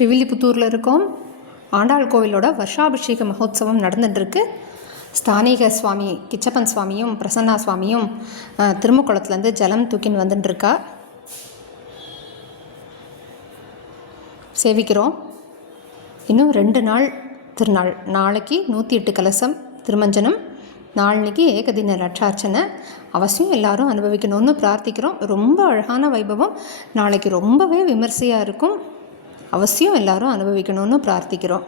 ஸ்ரீவில்லிபுத்தூரில் இருக்கோம். ஆண்டாள் கோவிலோட வருஷாபிஷேக மகோத்சவம் நடந்துட்டுருக்கு. ஸ்தானிக சுவாமி கிச்சப்பன் சுவாமியும் பிரசன்னா சுவாமியும் திருமுக்குளத்துலேருந்து ஜலம் தூக்கின்னு வந்துட்டுருக்கா. சேவிக்கிறோம். இன்னும் 2 நாள் திருநாள். நாளைக்கு 108 கலசம் திருமஞ்சனம், நாளைக்கு ஏகதின லட்சார்ச்சனை. அவசியம் எல்லாரும் அனுபவிக்கணும்னு பிரார்த்திக்கிறோம். ரொம்ப அழகான வைபவம். நாளைக்கு ரொம்பவே விமர்சையாக இருக்கும். அவசியம் எல்லாரும் அனுபவிக்கணும்னு பிரார்த்திக்கிறோம்.